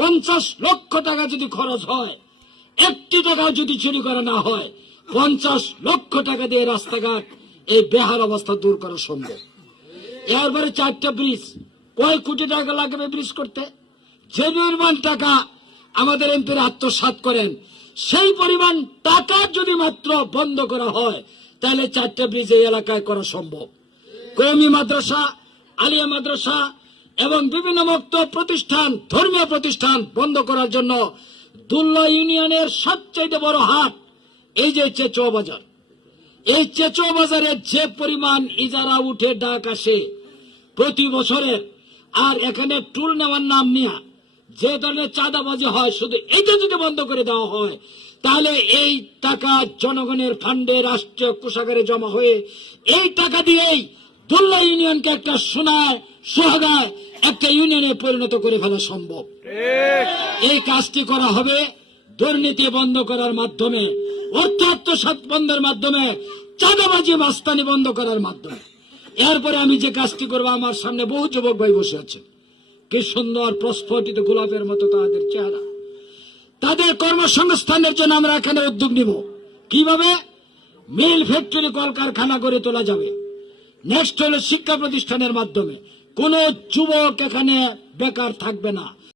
50 লক্ষ টাকা যদি খরচ হয়, একটি টাকাও যদি চুরি করা না হয়, 50 লক্ষ টাকা দিয়ে রাস্তাঘাট এই বেহাল অবস্থা দূর করা সম্ভব। এরপরে 4টা ব্রিজ, কয় কোটি টাকা লাগবে ব্রিজ করতে? যে পরিমাণ টাকা আমাদের এমপিরা আত্মসাৎ করেন, সেই পরিমাণ টাকা যদি মাত্র বন্ধ করা হয়, তাহলে 4টা ব্রিজ এই এলাকায় করা সম্ভব। কওমি মাদ্রাসা, আলিয়া মাদ্রাসা এবং বিভিন্ন মুক্ত প্রতিষ্ঠান, ধর্মীয় প্রতিষ্ঠান বন্ধ করার জন্য দুল্লা ইউনিয়নের সবচেয়ে বড় হাট এই যে চেচুয়া বাজার, এই চেচুয়া বাজারে যে পরিমাণ ইজারা উঠে ডাক আসে প্রতি বছরের, আর এখানে টুল নেওয়ার নাম নিয়ে যে ধরনের চাঁদাবাজি হয়, শুধু এটা যদি বন্ধ করে দেওয়া হয়, তাহলে এই টাকা জনগণের ফান্ডে রাষ্ট্রীয় কোষাগারে জমা হয়ে এই টাকা দিয়েই দুল্লা ইউনিয়নকে একটা সোহাগায় একটা ইউনিয়নে পরিণত করে ফেলা সম্ভব। এই কাজটি করা হবে দুর্নীতি বন্ধ করার মাধ্যমে, অর্থ আত্মসাৎ বন্ধের মাধ্যমে, চাঁদাবাজি মাস্তানি বন্ধ করার মাধ্যমে। এরপরে আমি যে কাজটি করবো, আমার সামনে বহু যুবক ভাই বসে আছে, কি সুন্দর প্রস্ফুটিত গোলাপের মতো তাদের চেহারা। তাদের কর্মসংস্থানের জন্য আমরা এখানে উদ্যোগ নিব। কিভাবে? মিল, ফ্যাক্টরি, কলকারখানা গড়ে তোলা যাবে। নেক্সট হলো শিক্ষা প্রতিষ্ঠানের মাধ্যমে। কোন যুবক এখানে বেকার থাকবে না।